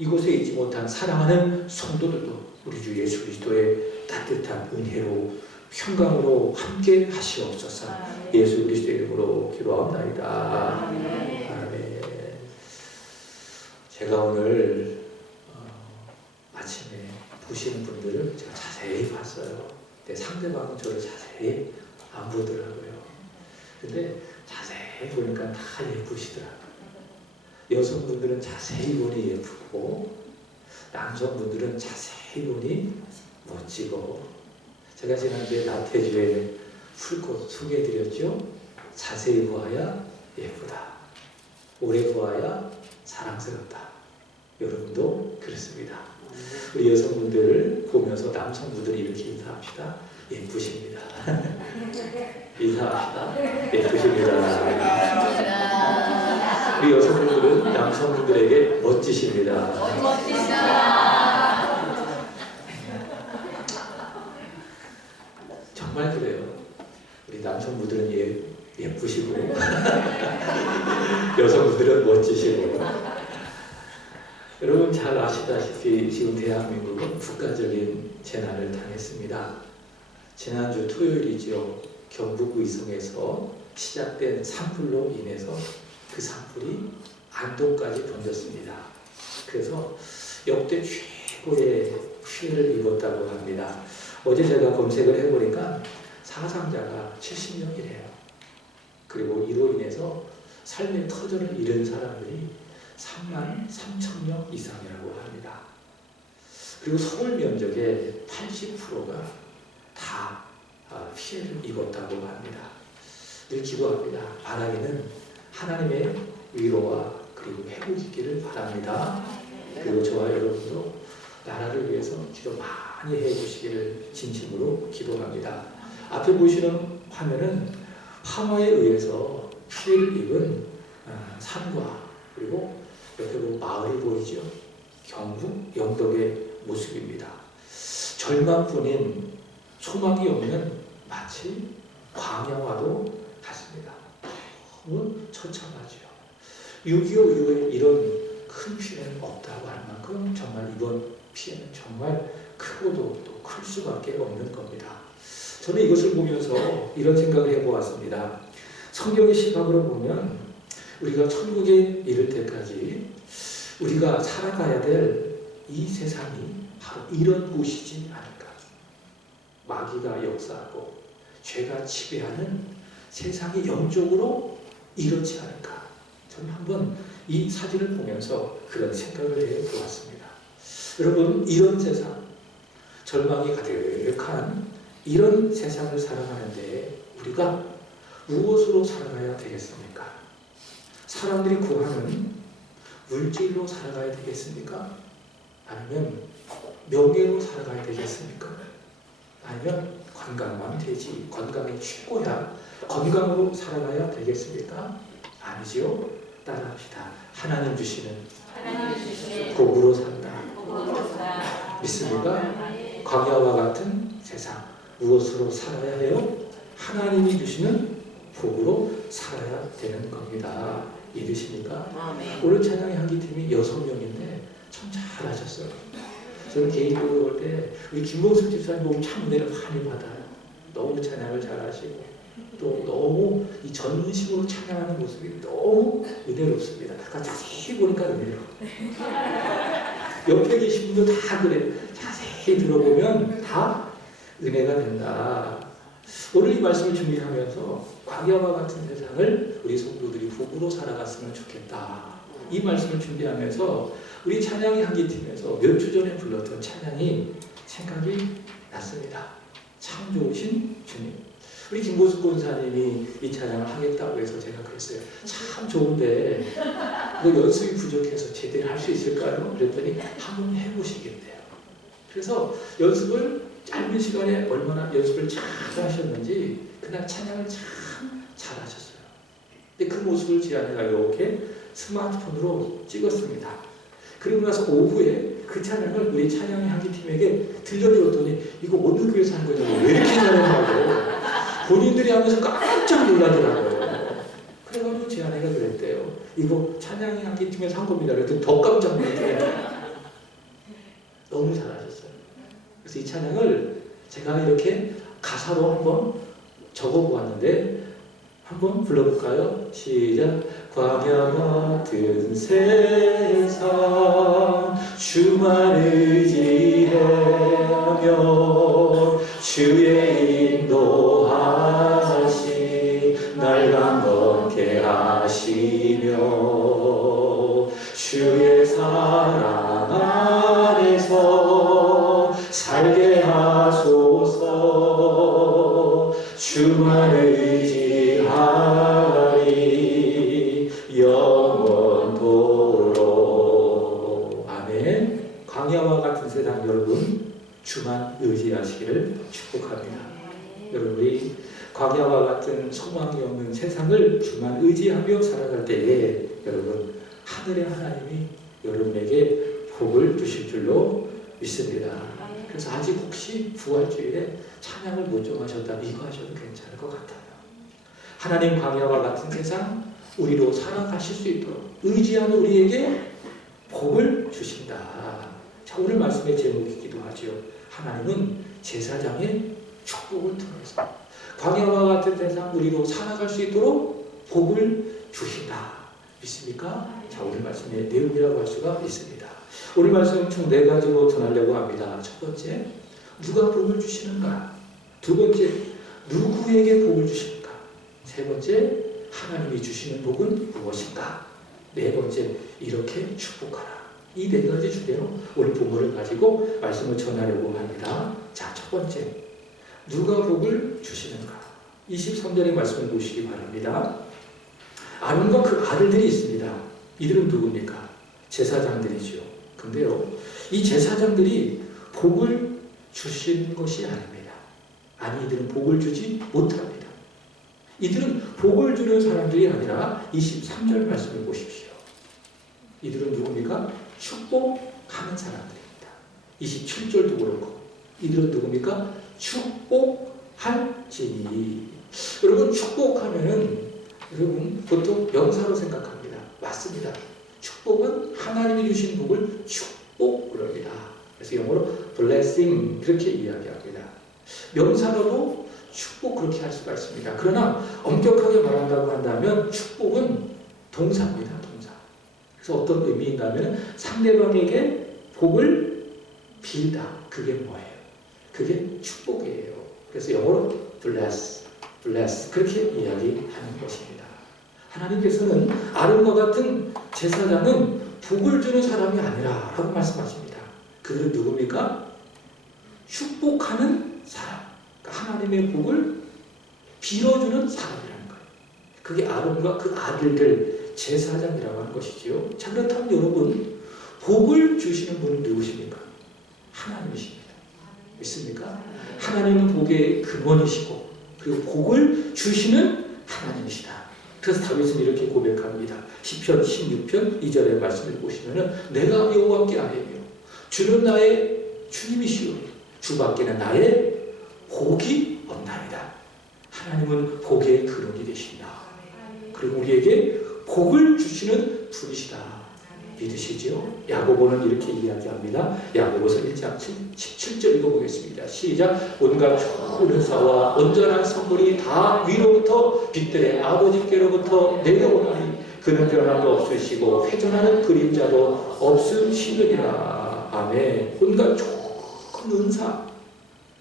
이곳에 있지 못한 사랑하는 성도들도 우리 주 예수 그리스도의 따뜻한 은혜로 평강으로 함께 하시옵소서. 예수 그리스도의 이름으로 기도하옵나이다. 아멘. 제가 오늘 아침에 보시는 분들을 제가 자세히 봤어요. 근데 상대방은 저를 자세히 안 보더라고요. 근데 자세히 보니까 다 예쁘시더라고요. 여성분들은 자세히 보니 예쁘고 남성분들은 자세히 보니 멋지고, 제가 지난주에 나태주에 풀꽃 소개해드렸죠. 자세히 보아야 예쁘다, 오래 보아야 사랑스럽다. 여러분도 그렇습니다. 우리 여성분들을 보면서 남성분들이 이렇게 인사합시다. 예쁘십니다. 인사합시다. 예쁘십니다. 우리 여성분들은 남성분들에게 멋지십니다. 정말 그래요. 우리 남성분들은 예쁘시고 여성분들은 멋지시고. 여러분 잘 아시다시피 지금 대한민국은 국가적인 재난을 당했습니다. 지난주 토요일이죠. 경북 의성에서 시작된 산불로 인해서 그 산불이 안동까지 번졌습니다. 그래서 역대 최고의 피해를 입었다고 합니다. 어제 제가 검색을 해보니까 사상자가 70명이래요. 그리고 이로 인해서 삶의 터전을 잃은 사람들이 33,000명 이상이라고 합니다. 그리고 서울 면적의 80%가 다 피해를 입었다고 합니다. 늘 기도합니다. 바라기는 하나님의 위로와 그리고 회복이 있기를 바랍니다. 그리고 저와 여러분도 나라를 위해서 기도 많이 해주시기를 진심으로 기도합니다. 앞에 보시는 화면은 화마에 의해서 피해를 입은 산과 그리고 옆에 보면 마을이 보이죠. 경북 영덕의 모습입니다. 절망뿐인 소망이 없는 마치 광야와도 같습니다. 너무 처참하죠. 6.25 이후에 이런 큰 피해는 없다고 할 만큼 정말 이번 피해는 정말 크고도 또 클 수밖에 없는 겁니다. 저는 이것을 보면서 이런 생각을 해보았습니다. 성경의 시각으로 보면 우리가 천국에 이를 때까지 우리가 살아가야 될 이 세상이 바로 이런 곳이지 않을까. 마귀가 역사하고 죄가 지배하는 세상이 영적으로 이렇지 않을까. 저는 한번 이 사진을 보면서 그런 생각을 해보았습니다. 여러분, 이런 세상, 절망이 가득한 이런 세상을 살아가는데 우리가 무엇으로 살아가야 되겠습니까? 사람들이 구하는 물질로 살아가야 되겠습니까? 아니면 명예로 살아가야 되겠습니까? 아니면 건강만 되지, 건강이 최고야, 건강으로 살아가야 되겠습니까? 아니죠. 따라합시다. 하나님 주시는 복으로 산다. 믿습니까? 광야와 같은 세상, 무엇으로 살아야 해요? 하나님이 주시는 복으로 살아야 되는 겁니다. 믿으십니까? 오늘 찬양의 향기팀이 6명인데 참 잘하셨어요. 저는 개인적으로 볼 때 우리 김봉숙 집사님 보면 참 은혜를 많이 받아요. 너무 찬양을 잘하시고 또 너무 이 전문식으로 찬양하는 모습이 너무 은혜롭습니다. 자세히 보니까 은혜로워. 옆에 계신 분도 다 그래. 자세히 들어보면 다 은혜가 된다. 오늘 이 말씀을 준비하면서 광야와 같은 세상을 우리 성도들이 복으로 살아갔으면 좋겠다. 이 말씀을 준비하면서 우리 찬양의 향기팀에서 몇 주 전에 불렀던 찬양이 생각이 났습니다. 참 좋으신 주님. 우리 김보숙 권사님이 이 찬양을 하겠다고 해서 제가 그랬어요. 참 좋은데 이거 연습이 부족해서 제대로 할 수 있을까요? 그랬더니 한번 해보시겠대요. 그래서 연습을 짧은 시간에 얼마나 연습을 잘 하셨는지 그날 찬양을 참 잘하셨어요. 근데 그 모습을 제 아내가 이렇게 스마트폰으로 찍었습니다. 그리고 나서 오후에 그 찬양을 우리 찬양의 향기팀에게 들려주었더니 이거 어느 교회에서 한 거냐고, 왜 이렇게 잘한다고 본인들이 하면서 깜짝 놀라더라고요. 그래가지고 제 아내가 그랬대요. 이거 찬양의 향기팀에서 한 겁니다. 그랬더니 더 깜짝 놀랐대요. 제가 이렇게 가사로 한번 적어보았는데 한번 불러볼까요? 시작. 광야 같은 세상 주만 의지하며 주의 인도하시 날 강건케 하시며 주의 사랑 안에서 살게 하소서. 주만 의지하리 영원토록. 아멘. 광야와 같은 세상 여러분 주만 의지하시기를 축복합니다. 여러분이 광야와 같은 소망이 없는 세상을 주만 의지하며 살아갈 때에 여러분 하늘의 하나님이 여러분에게 복을 주실 줄로 믿습니다. 그래서 아직 혹시 부활주일에 찬양을 못 정하셨다면 이거 하셔도 괜찮을 것 같아요. 하나님 광야와 같은 세상 우리로 살아가실 수 있도록 의지하는 우리에게 복을 주신다. 자, 오늘 말씀의 제목이기도 하죠. 하나님은 제사장의 축복을 통해서 광야와 같은 세상 우리로 살아갈 수 있도록 복을 주신다. 믿습니까? 자, 오늘 말씀의 내용이라고 할 수가 있습니다. 오늘 말씀 총 4가지로 전하려고 합니다. 첫 번째, 누가 복을 주시는가? 두 번째, 누구에게 복을 주시는가? 세 번째, 하나님이 주시는 복은 무엇인가? 네 번째, 이렇게 축복하라. 이 4가지 주제로 오늘 본문을 가지고 말씀을 전하려고 합니다. 자, 첫 번째, 누가 복을 주시는가? 23절의 말씀을 보시기 바랍니다. 아론과 그 아들들이 있습니다. 이들은 누굽니까? 제사장들이죠. 근데요, 이 제사장들이 복을 주시는 것이 아닙니다. 아니, 이들은 복을 주지 못합니다. 이들은 복을 주는 사람들이 아니라 23절 말씀을 보십시오. 이들은 누굽니까? 축복하는 사람들입니다. 27절도 그렇고 이들은 누굽니까? 축복할지니. 여러분, 축복하면은 여러분 보통 명사로 생각합니다. 맞습니다. 축복은 하나님이 주신 복을 축복 그럽니다. 그래서 영어로 blessing 그렇게 이야기합니다. 명사로도 축복 그렇게 할 수가 있습니다. 그러나 엄격하게 말한다고 한다면 축복은 동사입니다. 동사. 그래서 어떤 의미인가 하면 상대방에게 복을 빌다. 그게 뭐예요? 그게 축복이에요. 그래서 영어로 bless 그렇게 이야기하는 것입니다. 하나님께서는 아론과 같은 제사장은 복을 주는 사람이 아니라 라고 말씀하십니다. 그들은 누굽니까? 축복하는 사람. 그러니까 하나님의 복을 빌어주는 사람이라는 거예요. 그게 아론과 그 아들들 제사장이라고 하는 것이지요. 자, 그렇다면 여러분, 복을 주시는 분은 누구십니까? 하나님이십니다. 믿습니까? 하나님은 복의 근원이시고 그리고 복을 주시는 하나님이시다. 그래서 다윗은 이렇게 고백합니다. 시편 16편 2절의 말씀을 보시면은 내가 여호와께 아뢰며 주는 나의 주님이시오 주 밖에는 나의 복이 없나이다. 하나님은 복의 근원이 되신다. 그리고 우리에게 복을 주시는 분이시다. 믿으시죠? 야고보는 이렇게 이야기합니다. 야고보서 1장 17절 읽어보겠습니다. 시작. 온갖 좋은 은사와 온전한 선물이 다 위로부터 빛들의 아버지께로부터 내려오나니 그는 변함도 없으시고 회전하는 그림자도 없으시느니라. 아멘. 온갖 좋은 은사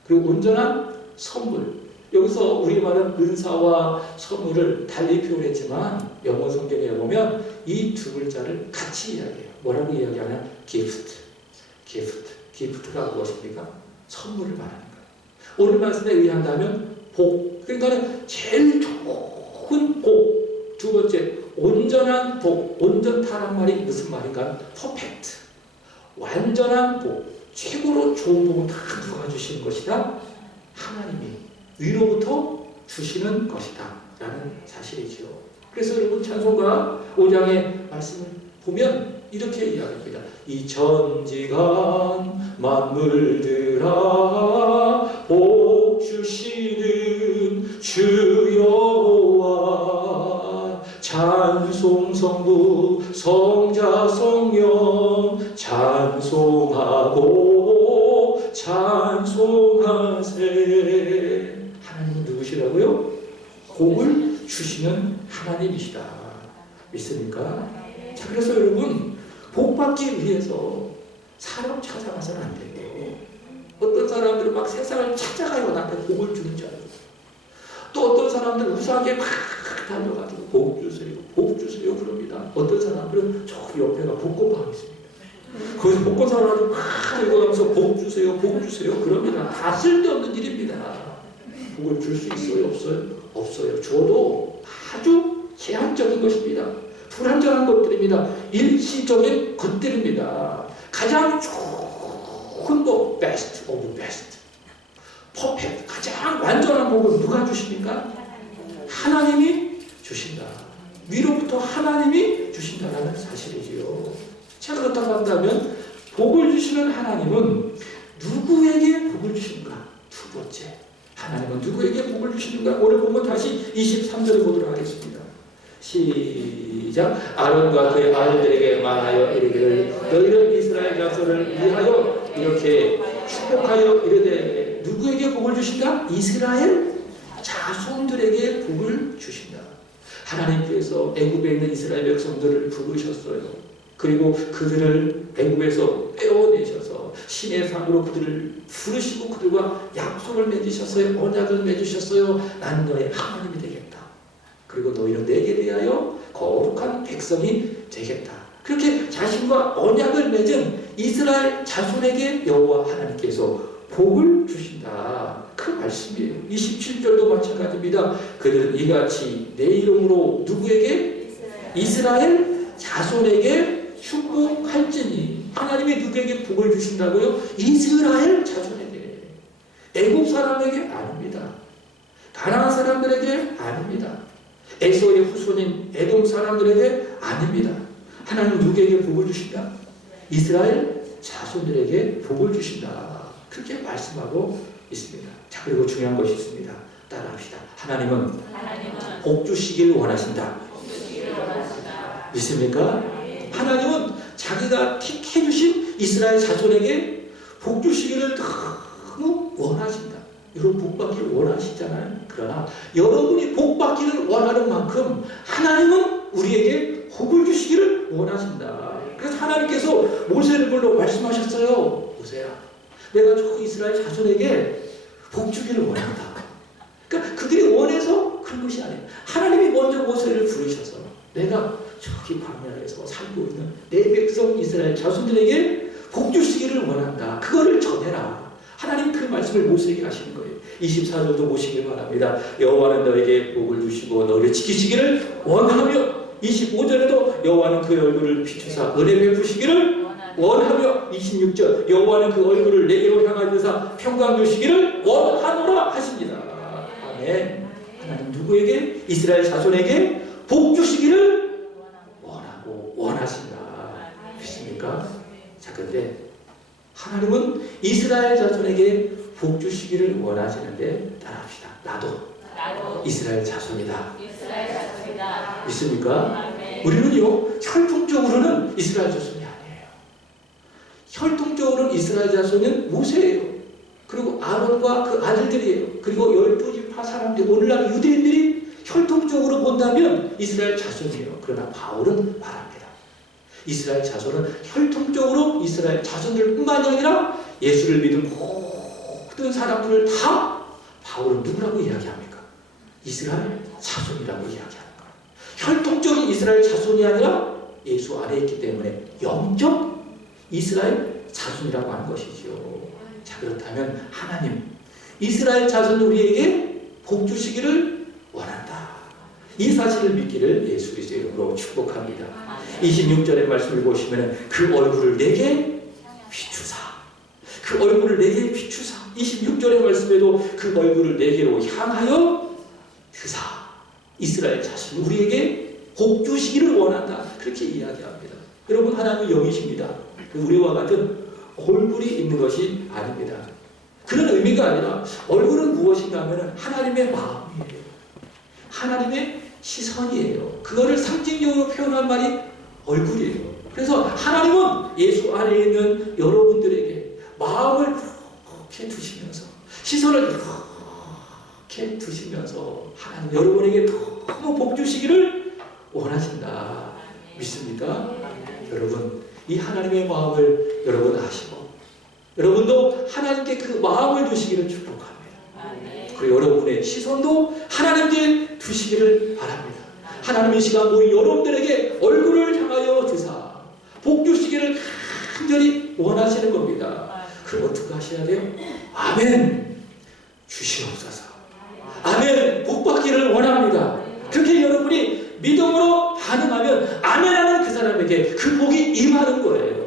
그리고 온전한 선물. 여기서 우리말은 은사와 선물을 달리 표현했지만 영어 성경에 보면 이 두 글자를 같이 이야기해요. 뭐라고 이야기하냐? 기프트가 무엇입니까? 선물을 말하는 거예요. 오늘 말씀에 의한다면 복, 그러니까 제일 좋은 복. 두 번째, 온전한 복. 온전하란 말이 무슨 말인가? 퍼펙트. 완전한 복. 최고로 좋은 복은 다 누가 주시는 것이다? 하나님이 위로부터 주시는 것이다 라는 사실이죠. 그래서 여러분 찬송가 5장의 말씀을 보면 이렇게 이야기합니다. 이 천지간 만물들아 복 주시는 주 여호와 찬송 성부 성자 성령 찬송하고 찬송하세. 하나님은 누구시라고요? 복을 주시는 하나님이시다. 믿습니까? 자, 그래서 여러분, 복 받기 위해서 사람 찾아가서는 안 돼요. 어떤 사람들은 막 세상을 찾아가요. 나한테 복을 주는 줄 알고. 또 어떤 사람들은 우상하게 막 달려가지고 복 주세요, 복 주세요 그럽니다. 어떤 사람들은 저기 옆에가 복권방이 있습니다. 거기서 복권 사람들은 막 읽어가면서 복 주세요, 복 주세요 그럽니다. 다 쓸데없는 일입니다. 복을 줄 수 있어요, 없어요? 없어요. 줘도 아주 제한적인 것입니다. 불완전한 것들입니다. 일시적인 것들입니다. 가장 좋은 복, 베스트 오브 베스트, 퍼펙트, 가장 완전한 복은 누가 주십니까? 하나님이 주신다. 위로부터 하나님이 주신다는 사실이지요. 자, 그렇다고 한다면 복을 주시는 하나님은 누구에게 복을 주시는가? 두 번째, 하나님은 누구에게 복을 주시는가? 오늘 보면 다시 23절을 보도록 하겠습니다. 시작. 아론과 그의 아들들에게 말하여 이르기를 너희는 이스라엘 자손을 위하여 이렇게 축복하여 이르되 누구에게 복을 주신다? 이스라엘 자손들에게 복을 주신다. 하나님께서 애굽에 있는 이스라엘 백성들을 부르셨어요. 그리고 그들을 애굽에서 빼어내셔서 신의 상으로 그들을 부르시고 그들과 약속을 맺으셨어요. 언약을 맺으셨어요. 나는 너의 하나님이 되겠다. 그리고 너희는 내게 대하여 거룩한 백성이 되겠다. 그렇게 자신과 언약을 맺은 이스라엘 자손에게 여호와 하나님께서 복을 주신다. 그 말씀이에요. 27절도 마찬가지입니다. 그들은 이같이 내 이름으로 누구에게? 이스라엘 자손에게 축복할지니. 하나님이 누구에게 복을 주신다고요? 이스라엘 자손에게. 애굽 사람에게 아닙니다. 가나안 사람들에게 아닙니다. 에서의 후손인 에돔 사람들에게 아닙니다. 하나님은 누구에게 복을 주신다? 이스라엘 자손들에게 복을 주신다. 그렇게 말씀하고 있습니다. 자, 그리고 중요한 것이 있습니다. 따라합시다. 하나님은 복 주시길 원하신다. 믿습니까? 하나님은 자기가 택해 주신 이스라엘 자손에게 복 주시기를 너무 원하신다. 여러분 복 받기를 원하시잖아요. 그러나 여러분이 복 받기를 원하는 만큼 하나님은 우리에게 복을 주시기를 원하신다. 그래서 하나님께서 모세를 불러 말씀하셨어요. 모세야, 내가 저 이스라엘 자손에게 복 주기를 원한다. 그러니까 그들이 원해서 그런 것이 아니에요. 하나님이 먼저 모세를 부르셔서 내가 저기 광야에서 살고 있는 내 백성 이스라엘 자손들에게 복 주시기를 원한다. 그거를 전해라. 하나님 그 말씀을 모세에게 하시는 거예요. 24절도 보시길 바랍니다. 여호와는 너에게 복을 주시고 너를 지키시기를 원하며 25절에도 여호와는 그 얼굴을 비추사 은혜 베푸시기를 원하며 26절 여호와는 그 얼굴을 내게로 향하여서 평강 주시기를 원하노라 하십니다. 아멘. 하나님 누구에게? 이스라엘 자손에게 복 주시기를 원하고 원하신다. 믿습니까? 자, 그런데 하나님은 이스라엘 자손에게 복 주시기를 원하시는데 따라합시다. 나도 이스라엘 자손이다. 믿습니까? 우리는요 혈통적으로는 이스라엘 자손이 아니에요. 혈통적으로는 이스라엘 자손은 모세예요. 그리고 아론과 그 아들들이에요. 그리고 12지파 사람들, 오늘날 유대인들이 혈통적으로 본다면 이스라엘 자손이에요. 그러나 바울은 말합니다. 이스라엘 자손은 혈통적으로 이스라엘 자손들뿐만이 아니라 예수를 믿은 모든 사람들을 다 바울은 누구라고 이야기합니까? 이스라엘 자손이라고 이야기합니다. 혈통적인 이스라엘 자손이 아니라 예수 안에 있기 때문에 영적 이스라엘 자손이라고 하는 것이죠. 자, 그렇다면 하나님 이스라엘 자손 우리에게 복 주시기를 원한다. 이 사실을 믿기를 예수 그리스도의 이름으로 축복합니다. 26절의 말씀을 보시면 그 얼굴을 내게 비추사, 그 얼굴을 내게 비추사. 26절의 말씀에도 그 얼굴을 내게로 향하여 드사. 이스라엘 자손 우리에게 복 주시기를 원한다. 그렇게 이야기합니다. 여러분 하나님은 영이십니다. 우리와 같은 얼굴이 있는 것이 아닙니다. 그런 의미가 아니라 얼굴은 무엇인가 하면 하나님의 마음이에요. 하나님의 시선이에요. 그거를 상징적으로 표현한 말이 얼굴이에요. 그래서 하나님은 예수 안에 있는 여러분들에게 마음을 이렇게 두시면서 시선을 이렇게 두시면서 하나님 여러분에게 너무 복 주시기를 원하신다. 믿습니까? 여러분 이 하나님의 마음을 여러분 아시고 여러분도 하나님께 그 마음을 두시기를 축복합니다. 그리고 여러분의 시선도 하나님께 두시기를 바랍니다. 하나님 이 시간 모인 여러분들에게 얼굴을 향하여 두사 복 주시기를 간절히 원하시는 겁니다. 그럼 어떻게 하셔야 돼요? 아멘 주시옵소서. 아멘 복 받기를 원합니다. 그렇게 여러분이 믿음으로 반응하면 아멘하는 그 사람에게 그 복이 임하는 거예요.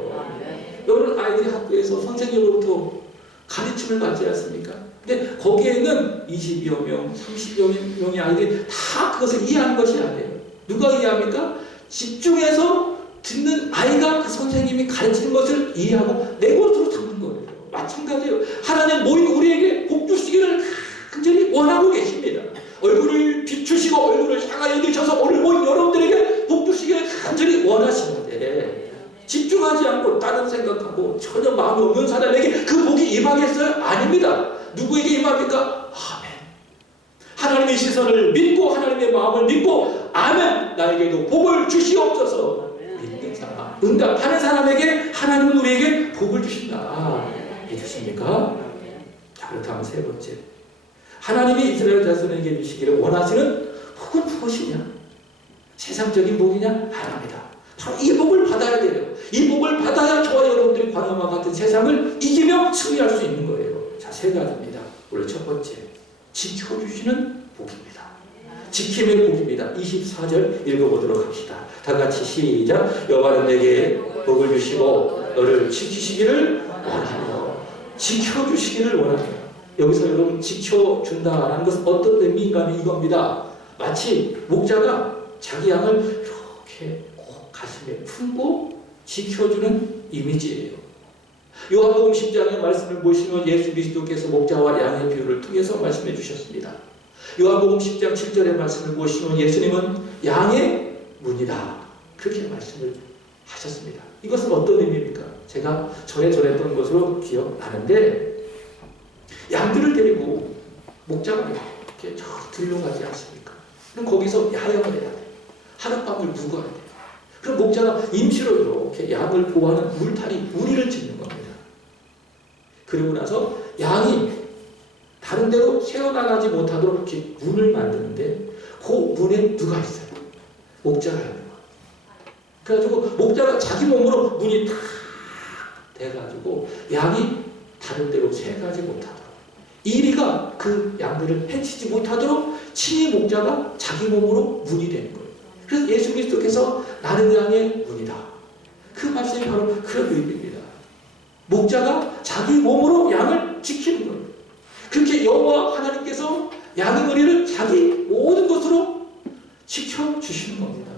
여러분 아이들이 학교에서 선생님으로부터 가르침을 받지 않습니까? 근데 거기에는 20여 명, 30여 명의 아이들이 다 그것을 이해하는 것이 아니에요. 누가 이해합니까? 집중해서 듣는 아이가 그 선생님이 가르치는 것을 이해하고 내 것으로 듣는 거예요. 마찬가지예요. 하나님 모인 우리에게 복 주시기를 간절히 원하고 계십니다. 얼굴을 비추시고 얼굴을 향하여 드셔서 오늘 모인 여러분들에게 복 주시기를 간절히 원하시는데 집중하지 않고 다른 생각하고 전혀 마음이 없는 사람에게 그 복이 임하겠어요? 아닙니다. 누구에게 임합니까? 아멘. 하나님의 시선을 믿고 하나님의 마음을 믿고 아멘 나에게도 복을 주시옵소서. 믿는 사람, 응답하는 사람에게 하나님은 우리에게 복을 주신다. 믿으십니까? 자, 그렇다면 세 번째, 하나님이 이스라엘 자손에게 주시기를 원하시는 복은 무엇이냐? 세상적인 복이냐? 아닙니다. 바로 이 복을 받아야 돼요. 이 복을 받아야 저와 여러분들이 광야와 같은 세상을 이기며 승리할 수 있는 거예요. 자, 세 가지입니다. 오늘 첫 번째, 지켜주시는 복입니다. 지킴의 복입니다. 24절 읽어보도록 합시다. 다 같이 시작. 여호와는 내게 복을 주시고 너를 지키시기를 원하며 지켜주시기를 원합니다. 여기서 여러분 지켜준다라는 것은 어떤 의미인가 하면 이겁니다. 마치 목자가 자기 양을 이렇게 꼭 가슴에 품고 지켜주는 이미지예요. 요한복음 10장의 말씀을 보시면 예수 그리스도께서 목자와 양의 비유를 통해서 말씀해 주셨습니다. 요한복음 10장 7절의 말씀을 보시면 예수님은 양의 문이다. 그렇게 말씀을 하셨습니다. 이것은 어떤 의미입니까? 제가 전에 전했던 것으로 기억나는데 양들을 데리고 목자가 이렇게 저 들려가지 않습니까? 그럼 거기서 야영을 해야 돼요. 하룻밤을 묵어야 돼요. 그럼 목자가 임시로 이렇게 양을 보호하는 울타리, 우리를 짓는 겁니다. 그리고 나서 양이 다른 데로 새어나가지 못하도록 이렇게 문을 만드는데 그 문에 누가 있어요? 목자가 있는 거예요. 그래가지고 목자가 자기 몸으로 문이 탁 돼가지고 양이 다른 데로 새어가지 못하도록 이리가 그 양들을 해치지 못하도록 친히 목자가 자기 몸으로 문이 되는 거예요. 그래서 예수 그리스도께서 나는 양의 문이다. 그 말씀이 바로 그런 의미입니다. 목자가 자기 몸으로 양을 지키는 거예요. 그렇게 여호와 하나님께서 양의 머리를 자기 모든 것으로 지켜주시는 겁니다.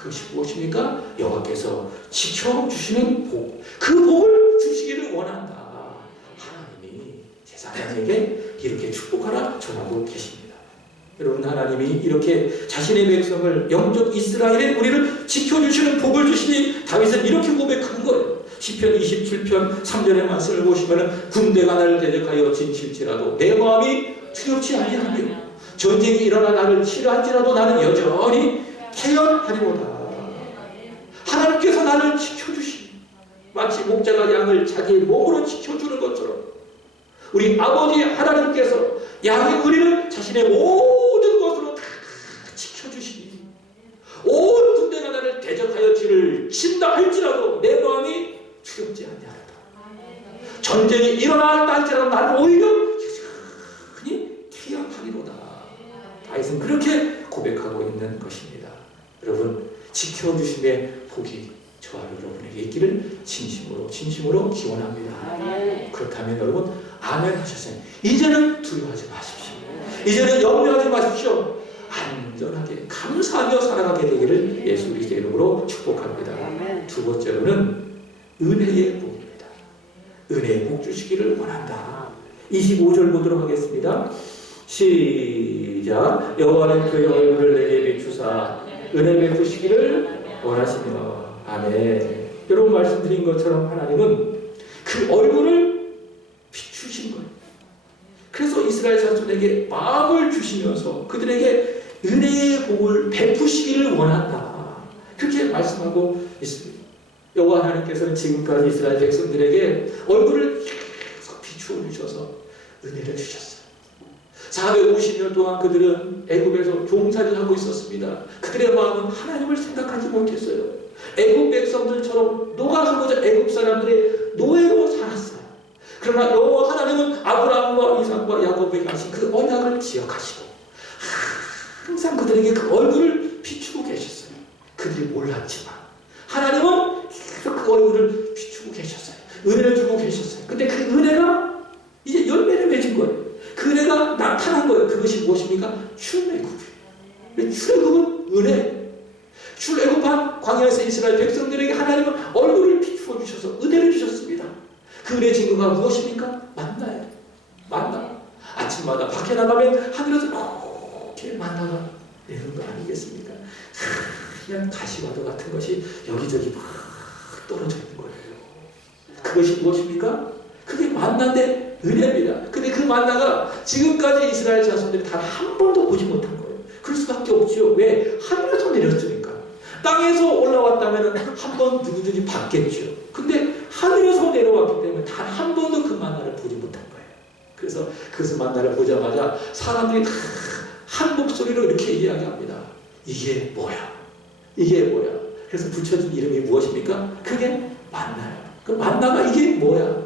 그것이 무엇입니까? 여호와께서 지켜주시는 복. 그 복을 주시기를 원한다. 하나님이 세상에게 이렇게 축복하라 전하고 계십니다. 여러분 하나님이 이렇게 자신의 백성을 영적 이스라엘의 우리를 지켜주시는 복을 주시니 다윗은 이렇게 고백하는 거예요. 시편 27편 3절의 말씀을 보시면 군대가 나를 대적하여 진칠지라도 내 마음이 두렵지 아니하며 전쟁이 일어나 나를 치료할지라도 나는 여전히 태연하리로다. 하나님께서 나를 지켜주시니 마치 목자가 양을 자기 몸으로 지켜주는 것처럼 우리 아버지 하나님께서 양의 우리를 자신의 모든 것으로 다 지켜주시니 온 군대가 나를 대적하여 뒤를 친다 할지라도 내 마음이 두렵지 아니하리라. 전쟁이 일어난다 할지라도 나는 오히려 여전히 태연하리로다. 다윗은 그렇게 고백하고 있는 것입니다. 여러분 지켜주심의 복이 저와 여러분에게 있기를 진심으로 기원합니다. 그렇다면 여러분 아멘 하셨어요. 이제는 두려워하지 마십시오. 이제는 염려하지 마십시오. 안전하게 감사하며 살아가게 되기를 예수 그리스도의 이름으로 축복합니다. 두 번째로는 은혜의 복입니다. 은혜의 복 주시기를 원한다. 25절 보도록 하겠습니다. 시작. 여호와는 그의 얼굴을 내게 비추사 은혜 베푸시기를 원하시며 아멘. 여러분 말씀드린 것처럼 하나님은 그 얼굴을 비추신 거예요. 주시면서 그들에게 은혜의 복을 베푸시기를 원한다. 그렇게 말씀하고 있습니다. 여호와 하나님께서는 지금까지 이스라엘 백성들에게 얼굴을 계속 비추어 주셔서 은혜를 주셨어요. 450년 동안 그들은 애굽에서 종살이를 하고 있었습니다. 그들의 마음은 하나님을 생각하지 못했어요. 애굽 백성들처럼 녹아서고자 애굽 사람들의 노예로 살았어요. 그러나 여호와 하나님은 아브라함과 이삭과 야곱에게 하신 그 언약을 기억하시고 항상 그들에게 그 얼굴을 비추고 계셨어요. 그들이 몰랐지만 하나님은 계속 그 얼굴을 비추고 계셨어요. 은혜를 주고 계셨어요. 근데 그 은혜가 이제 열매를 맺은 거예요. 그 은혜가 나타난 거예요. 그것이 무엇입니까? 출애굽이에요. 출애굽은 은혜. 출애굽한 광야에서 이스라엘 백성들에게 하나님은 얼굴을 비추어 주셔서 은혜를 주셨습니다. 그 은혜의 증거가 무엇입니까? 만나예요. 만나. 아침마다 밖에 나가면 하늘에서 이렇게 만나가 내는 거 아니겠습니까? 그냥 가시와도 같은 것이 여기저기 막 떨어져 있는 거예요. 그것이 무엇입니까? 그게 만나인데 은혜입니다. 근데 그 만나가 지금까지 이스라엘 자손들이 단 한 번도 보지 못한 거예요. 그럴 수밖에 없죠. 왜? 하늘에서 내렸으니까. 땅에서 올라왔다면 한 번 누구든지 봤겠죠. 근데 하늘에서 내려왔기 때문에 단 한 번도 그 만나를 보지 못한 거예요. 그래서 그 만나를 보자마자 사람들이 다 한 목소리로 이렇게 이야기합니다. 이게 뭐야? 이게 뭐야? 그래서 붙여준 이름이 무엇입니까? 그게 만나예요. 그 만나가 이게 뭐야?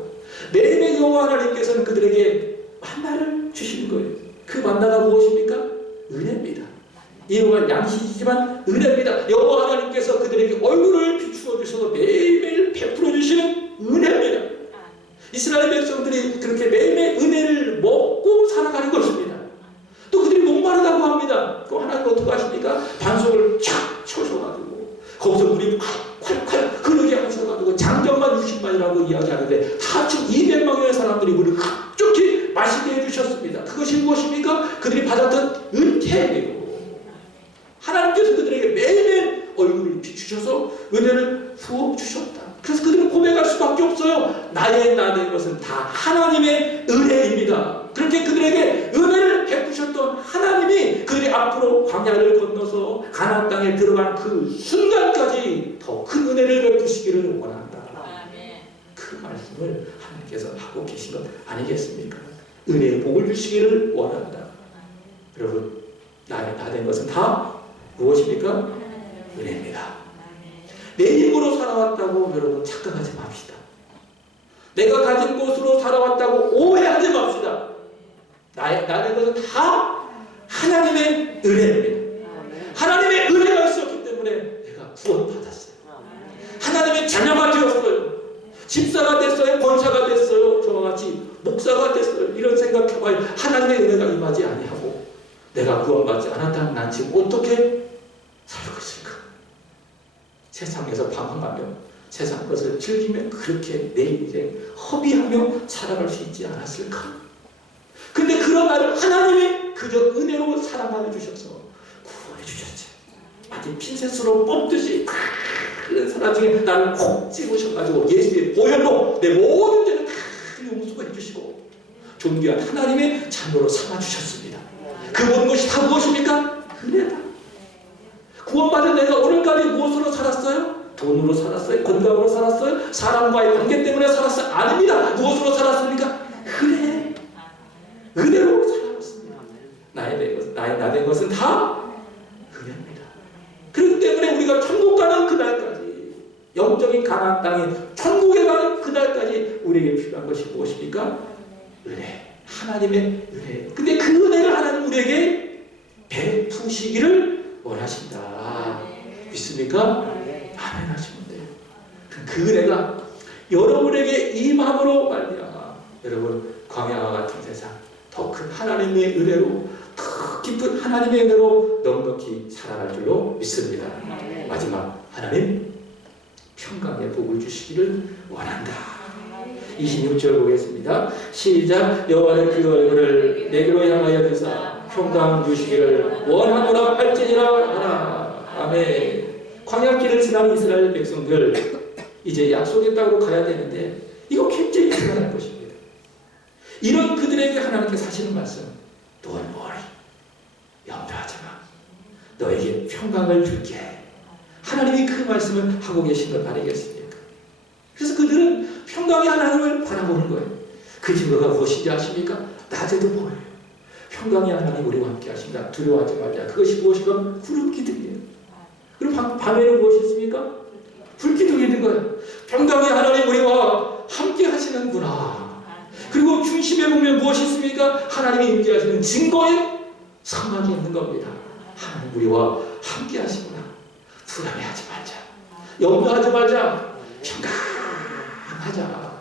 매일매일 여호와 하나님께서는 그들에게 만나를 주시는 거예요. 그 만나가 무엇입니까? 은혜입니다. 이름은 양식이지만 은혜입니다. 여호와 하나님께서 그들에게 얼굴을 비추어 주셔서 매일매일 베풀어 주시는 은혜입니다. 이스라엘 백성들이 그렇게 매일매일 은혜를 먹고 살아가는 것입니다. 또 그들이 목마르다고 합니다. 또 하나님 어떻게 하십니까? 반석을 촥 쳐셔가지고 거기서 물이 콸콸콸 흐르게 하셔가지고 장정만 60만이라고 이야기하는데 다총 200만여의 사람들이 물을 흡족히 마시게 해주셨습니다. 그것이 무엇입니까? 그들이 받았던 은혜예요. 하나님께서 그들에게 매일매일 얼굴을 비추셔서 은혜를 부어주셨다. 그래서 그들은 고백할 수밖에 없어요. 나의 것은 다 하나님의 은혜입니다. 그렇게 그들에게 은혜를 베푸셨던 하나님이 그들이 앞으로 광야를 건너서 가나안 땅에 들어간 그 순간까지 더 큰 은혜를 베푸시기를 원한다. 그 말씀을 하나님께서 하고 계신 것 아니겠습니까? 은혜의 복을 주시기를 원한다. 여러분, 나의 다 된 것은 다 무엇입니까? 은혜입니다. 내 힘으로 살아왔다고 여러분 착각하지 맙시다. 내가 가진 것으로 살아왔다고 오해하지 맙시다. 나의 것은 다 하나님의 은혜입니다. 하나님의 은혜가 있었기 때문에 내가 구원받았어요. 하나님의 자녀가 되었어요. 집사가 됐어요. 권사가 됐어요. 저와 같이 목사가 됐어요. 이런 생각해봐요. 하나님의 은혜가 임하지 아니하고 내가 구원받지 않았다면 난 지금 어떻게 살고 있을까? 세상에서 방황하며 세상 것을 즐기며 그렇게 내 인생 허비하며 살아갈 수 있지 않았을까? 근데 그런 나를 하나님이 그저 은혜로 사랑하여 주셔서 구원해 주셨지. 마치 핀셋으로 뽑듯이 그 사람 중에 나를 콕 집으셔가지고 예수의 보혈로 내 모든 죄를 다 용서해 주시고 존귀한 하나님의 자녀로 삼아주셨습니다. 그 모든 것이 다 무엇입니까? 은혜다. 구원받은 내가 오늘까지 무엇으로 살았어요? 돈으로 살았어요? 건강으로 살았어요? 사람과의 관계 때문에 살았어요? 아닙니다. 무엇으로 살았습니까? 은혜로 살았습니다. 나 된 것은 다 은혜입니다. 그렇기 때문에 우리가 천국 가는 그날까지 영적인 가나안 땅에 천국에 가는 그날까지 우리에게 필요한 것이 무엇입니까? 은혜. 하나님의 은혜. 근데 그 은혜를 하나님 우리에게 베푸시기를 원하신다. 믿습니까? 아멘 하시면 돼요. 그 은혜가 여러분에게 임함으로 말미암아 여러분 광야와 같은 세상 더 큰 하나님의 은혜로 더 깊은 하나님의 은혜로 넉넉히 살아갈 줄로 믿습니다. 마지막 하나님 평강의 복을 주시기를 원한다. 26절 보겠습니다. 시작. 여호와는 그 얼굴을 내게로 향하여 드사 평강 주시기를 원하노라 할지니라 하라. 아멘. 광야길을 지나는 이스라엘 백성들 이제 약속의 땅으로 가야 되는데 이거 굉장히 중요한 것입니다. 이런 그들에게 하나님께서 하시는 말씀 Don't worry. 너에게 평강을 줄게. 하나님이 그 말씀을 하고 계신 것 아니겠습니까? 그래서 그들은 평강의 하나님을 바라보는 거예요. 그 증거가 무엇인지 아십니까? 낮에도 보여요. 평강의 하나님 우리와 함께 하신다. 두려워하지 말자. 그것이 무엇인가? 구름기둥이에요. 그리고 밤에는 무엇이 있습니까? 불기둥이 있는 거예요. 평강의 하나님 우리와 함께 하시는구나. 그리고 중심에 보면 무엇이 있습니까? 하나님이 임재하시는 증거의 사막이 있는 겁니다. 하나님 우리와 함께 하시구나. 불안해하지 말자. 염려하지 말자. 평강하자.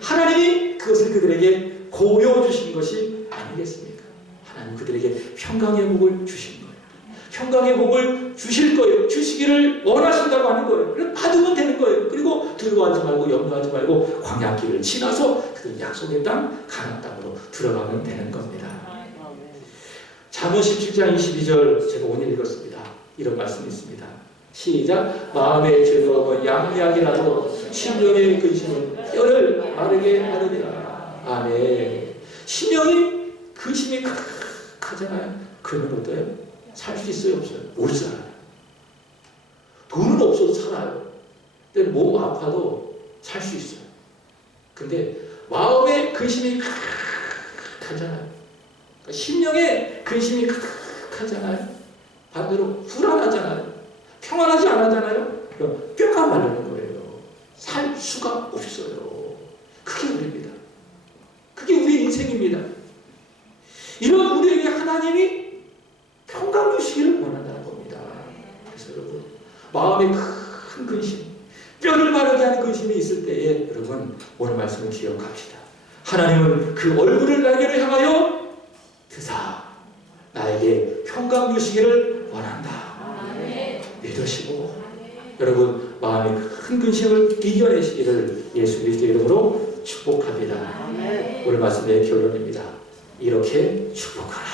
하나님이 그것을 그들에게 고려 주신 것이 아니겠습니까? 하나님 그들에게 평강의 복을 주신 거예요. 평강의 복을 주실 거예요. 주시기를 원하신다고 하는 거예요. 그래서 받으면 되는 거예요. 그리고 두려워하지 말고 염려하지 말고 광야길을 지나서 그 약속의 땅 가나안 땅으로 들어가면 되는 겁니다. 잠언 17장 22절 제가 오늘 읽었습니다. 이런 말씀이 있습니다. 시작. 마음의 즐거움은 양약이라도 심령의 근심은 뼈를 마르게 하느니라. 아멘. 심령이 근심이 크잖아요. 그러면 어때요? 살 수 있어요? 없어요? 못 살아요. 돈은 없어도 살아요. 근데 몸 아파도 살 수 있어요. 근데 마음의 근심이 크잖아요. 그러니까 심령의 근심이 크잖아요. 반대로 불안하잖아요. 평안하지 않았잖아요. 그럼 뼈가 마르는 거예요. 살 수가 없어요. 그게 우리입니다. 그게 우리의 인생입니다. 이런 우리에게 하나님이 평강 주시기를 원한다는 겁니다. 그래서 여러분 마음에 큰 근심, 뼈를 마르게 하는 근심이 있을 때에 여러분 오늘 말씀을 기억합시다. 하나님은 그 얼굴을 나에게로 향하여 드사 나에게 평강 주시기를 원한다. 믿으시고 여러분 마음의 큰 근심을 이겨내시기를 예수 그리스도의 이름으로 축복합니다. 오늘 말씀의 결론입니다. 이렇게 축복하라.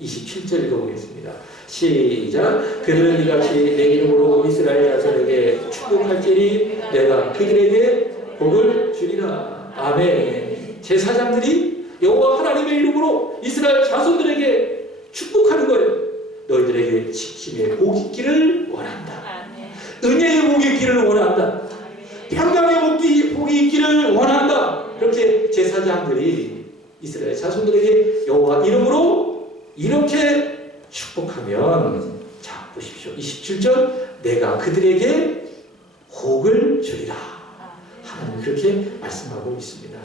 27절 읽어보겠습니다. 시작. 그들은 이같이 내 이름으로 이스라엘 자손에게 축복할지니 내가 그들에게 복을 주리라. 아멘. 제사장들이 여호와 하나님의 이름으로 이스라엘 자손들에게 축복하는 거예요. 너희들에게 지킴의 복이 있기를 원한다. 은혜의 복이 있기를 원한다. 평강의 복이 있기를 원한다. 그렇게 제사장들이 이스라엘 자손들에게 여호와 이름으로 이렇게 축복하면 자 보십시오. 27절 내가 그들에게 복을 주리라. 하나님 그렇게 말씀하고 있습니다.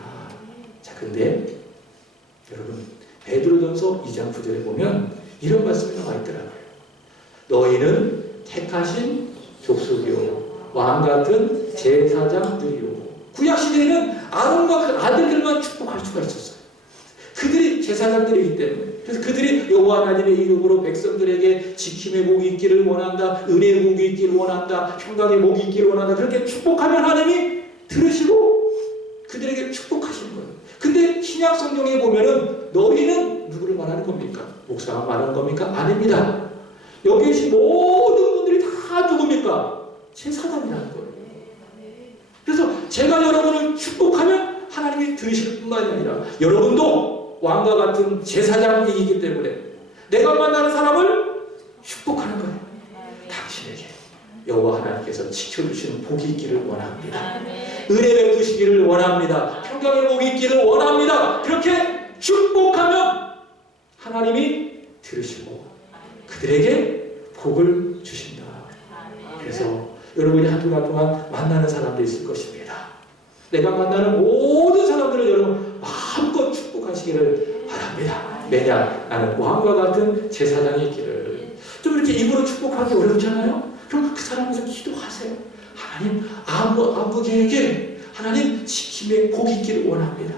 자 근데 여러분 베드로전서 2장 9절에 보면 이런 말씀이 나와 있더라고요. 너희는 택하신 족속이요 왕같은 제사장들이요. 구약시대에는 아론과 그 아들들만 축복할 수가 있었어요. 그들이 제사장들이기 때문에. 그래서 그들이 여호와 하나님의 이름으로 백성들에게 지킴의 복이 있기를 원한다. 은혜의 복이 있기를 원한다. 평강의 복이 있기를 원한다. 그렇게 축복하면 하나님이 들으시고 그들에게 축복하시는 거예요. 근데 신약 성경에 보면은 너희는 누구를 말하는 겁니까? 목사가 말하는 겁니까? 아닙니다. 여기 계신 모든 분들이 다 누굽니까? 제사장이라는 거예요. 그래서 제가 여러분을 축복하면 하나님이 들으실 뿐만이 아니라 여러분도 왕과 같은 제사장이기 때문에 내가 만나는 사람을 축복하는 거예요. 당신에게 여호와 하나님께서 지켜주시는 복이 있기를 원합니다. 은혜 베푸시기를 원합니다. 평강의 복이 있기를 원합니다. 그렇게 축복하면 하나님이 들으시고 그들에게 복을 주신다. 그래서 여러분이 한 주간 동안 만나는 사람도 있을 것입니다. 내가 만나는 모든 사람들을 여러분 마음껏 축복하시기를 바랍니다. 왜냐? 나는 왕과 같은 제사장이 있기를. 좀 이렇게 입으로 축복하기 어렵잖아요? 그럼 그 사람에서 기도하세요. 하나님 아무개에게 하나님 지킴의 복이 있기를 원합니다.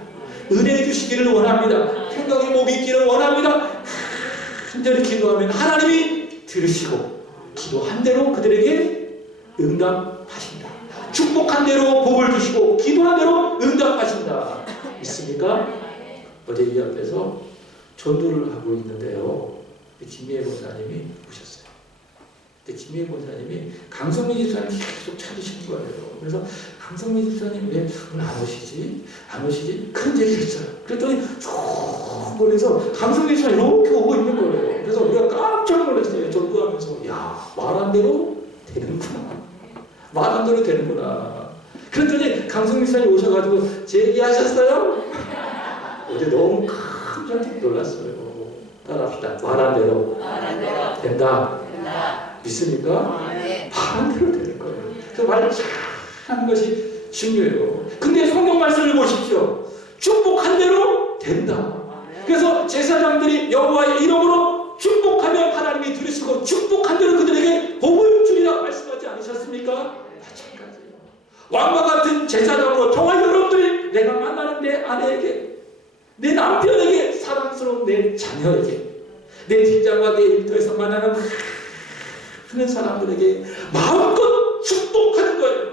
은혜 주시기를 원합니다. 평강의 복이 있기를 원합니다. 간절히 기도하면 하나님이 들으시고 기도한 대로 그들에게 응답하신다. 축복한 대로 복을 주시고 기도한 대로 응답하신다. 있습니까? 어제 이 앞에서 전도를 하고 있는데요. 김미애 권사님이 오셨어요. 근데 김미애 권사님이 강성민 집사님 계속 찾으시는 거예요. 그래서 강성민 집사님 왜 오늘 안 오시지? 안 오시지? 그런 얘기를 했어요. 그랬더니 쭉 보내서 강성민 집사님 이렇게 오고 있는 거예요. 그래서 우리가 깜짝 놀랐어요. 전도하면서 야, 말한 대로 되는구나. 말한 대로 되는구나. 그랬더니 강성민 집사님 오셔가지고 제 얘기하셨어요? 어제 너무 깜짝 놀랐어요. 따라합시다. 말한 대로 된다. 믿습니까? 말한 대로 되는 거예요. 그래서 말 잘 하는 것이 중요해요. 근데 성경 말씀을 보십시오. 축복한 대로 된다. 그래서 제사장들이 여호와의 이름으로 축복하면 하나님이 들으시고 축복한 대로 그들에게 복을 주리라 말씀하지 않으셨습니까? 마찬가지예요. 왕과 같은 제사장으로 정말 여러분들이 내가 만나는 내 아내에게, 내 남편에게, 사랑스러운 내 자녀에게, 내 직장과 내 일터에서 만나는 많은 사람들에게 마음껏 축복하는 거예요.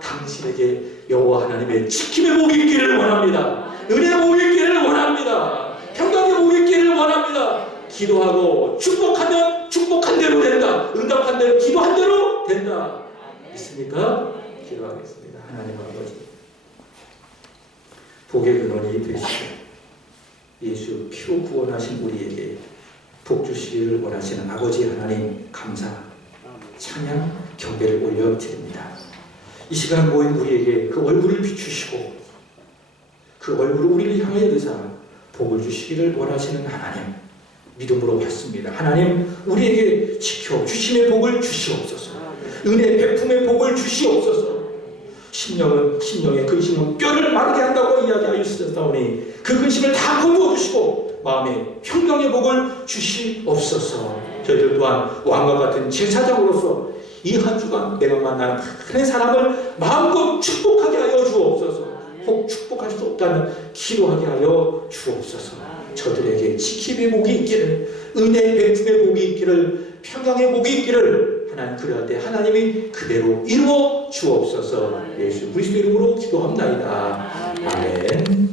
당신에게 여호와 하나님의 지킴의 복이 있기를 원합니다. 은혜의 복이 있기를 원합니다. 평강의 복이 있기를 원합니다. 기도하고 축복하면 축복한 대로 된다. 응답한 대로, 기도한 대로 된다. 믿습니까? 기도하겠습니다. 하나님 아버지, 복의 근원이 되시고 예수 피로 구원하신 우리에게 복 주시기를 원하시는 아버지 하나님, 감사, 찬양, 경배를 올려드립니다. 이 시간 모인 우리에게 그 얼굴을 비추시고 그 얼굴을 우리를 향해 드사 복을 주시기를 원하시는 하나님, 믿음으로 받습니다. 하나님, 우리에게 지켜 주심의 복을 주시옵소서. 은혜 베품의 복을 주시옵소서. 심령의 근심은 뼈를 마르게 한다고 이야기하셨사오니 그 근심을 다 거두어 주시고 마음에 평강의 복을 주시옵소서. 저희들 또한 왕과 같은 제사장으로서 이 한 주간 내가 만나는 많은 사람을 마음껏 축복하게 하여 주옵소서. 혹 축복할 수 없다면 기도하게 하여 주옵소서. 저들에게 지킴의 복이 있기를, 은혜 베품의 복이 있기를, 평강의 복이 있기를 하나님, 그럴 때 하나님이 그대로 이루어 주옵소서. 예수 그리스도 이름으로 기도합나이다. 아멘.